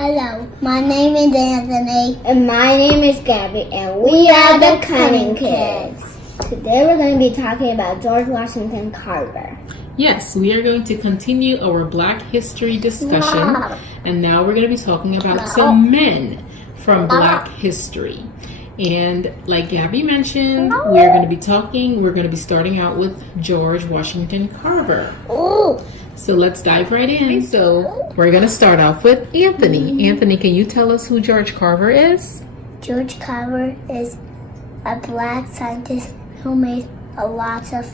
Hello, my name is Anthony. And my name is Gabby, and we are the Cunning Kids. Today we're going to be talking about George Washington Carver. Yes, we are going to continue our Black history discussion, and now we're going to be talking about some men from Black history. And like Gabby mentioned, we're going to be starting out with George Washington Carver. So let's dive right in. So we're going to start off with Anthony. Anthony, can you tell us who George Carver is? George Carver is a Black scientist who made lots of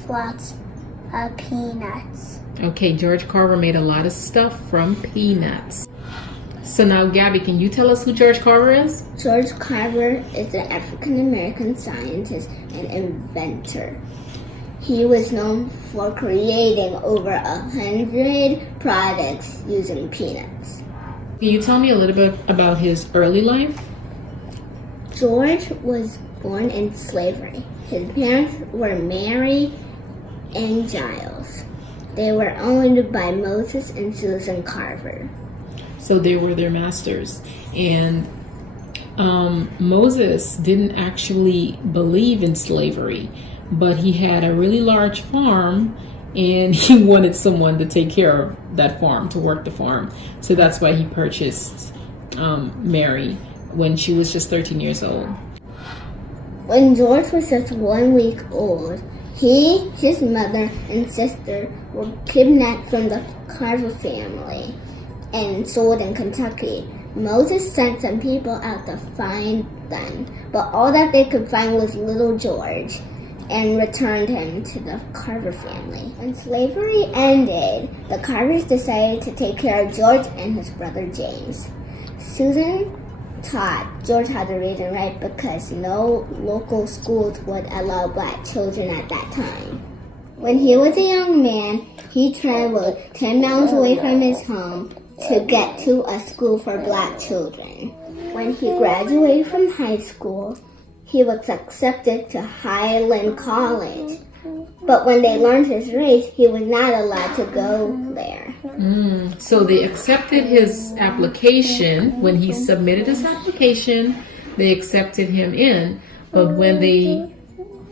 peanuts. Okay, George Carver made a lot of stuff from peanuts. So now, Gabby, can you tell us who George Carver is? George Carver is an African-American scientist and inventor. He was known for creating over 100 products using peanuts. Can you tell me a little bit about his early life? George was born in slavery. His parents were Mary and Giles. They were owned by Moses and Susan Carver. So they were their masters. And Moses didn't actually believe in slavery, but he had a really large farm and he wanted someone to take care of that farm, to work the farm. So that's why he purchased Mary when she was just 13 years old. When George was just 1 week old, he, his mother, and sister were kidnapped from the Carver family and sold in Kentucky. Moses sent some people out to find them, but all that they could find was little George and returned him to the Carver family. When slavery ended, the Carvers decided to take care of George and his brother James. Susan taught George how to read and write because no local schools would allow Black children at that time. When he was a young man, he traveled 10 miles away from his home to get to a school for Black children. When he graduated from high school, he was accepted to Highland College. But when they learned his race, he was not allowed to go there. So they accepted his application. When he submitted his application, they accepted him in. But when they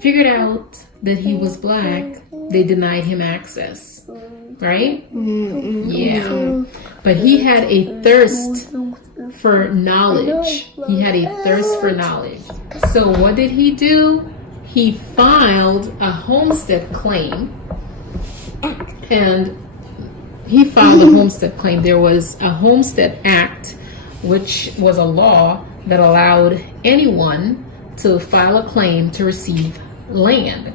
figured out that he was Black, they denied him access. Right? Yeah. But he had a thirst for knowledge. He had a thirst for knowledge. So what did he do? He filed a homestead claim. And he filed a homestead claim. There was a Homestead Act, which was a law that allowed anyone to file a claim to receive land.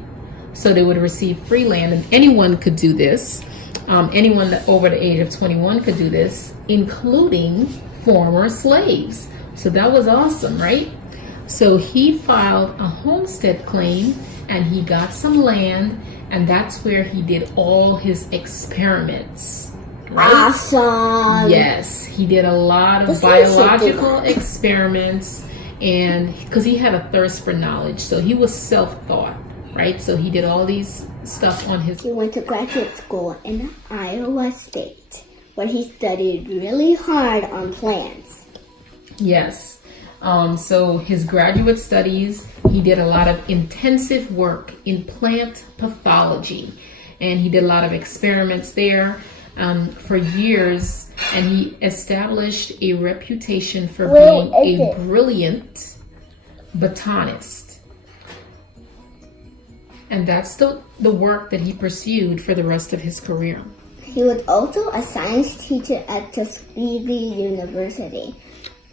So they would receive free land, and anyone could do this. Anyone that over the age of 21 could do this, including former slaves. So that was awesome, right? So he filed a homestead claim and he got some land, and that's where he did all his experiments. Right? Awesome! Yes, he did a lot of biological experiments, and because he had a thirst for knowledge, so he was self-taught, right? So he did all these stuff on his... He went to graduate school in Iowa State, where he studied really hard on plants. Yes. So his graduate studies, he did a lot of intensive work in plant pathology, and he did a lot of experiments there for years, and he established a reputation for being a brilliant botanist. And that's the work that he pursued for the rest of his career. He was also a science teacher at Tuskegee University.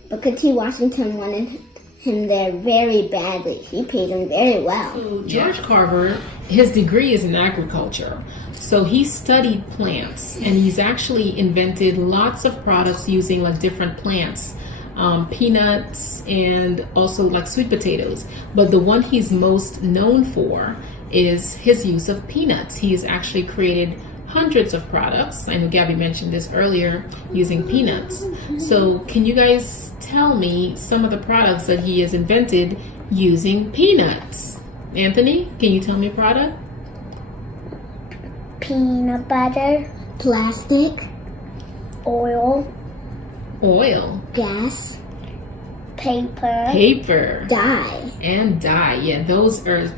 Booker T. Washington wanted him there very badly. He paid him very well. So George Carver, his degree is in agriculture. So he studied plants, and he's actually invented lots of products using like different plants. Peanuts and also like sweet potatoes. But the one he's most known for is his use of peanuts. He's actually created hundreds of products. I know Gabby mentioned this earlier, using peanuts. So can you guys tell me some of the products that he has invented using peanuts? Anthony, can you tell me a product? Peanut butter, Plastic, oil, oil, gas, paper, dye. and dye. Yeah, those are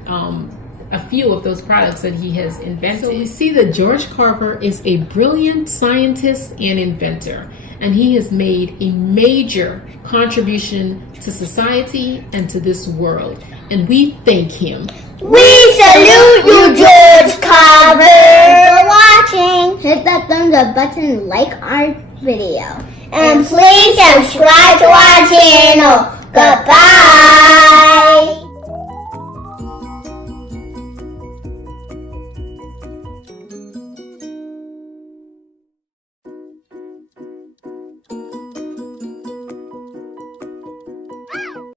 a few of those products that he has invented. So we see that George Carver is a brilliant scientist and inventor, and he has made a major contribution to society and to this world, and we thank him. We salute you, George Carver, for watching. Hit that thumbs up button, like our video. And please subscribe to our channel. Goodbye.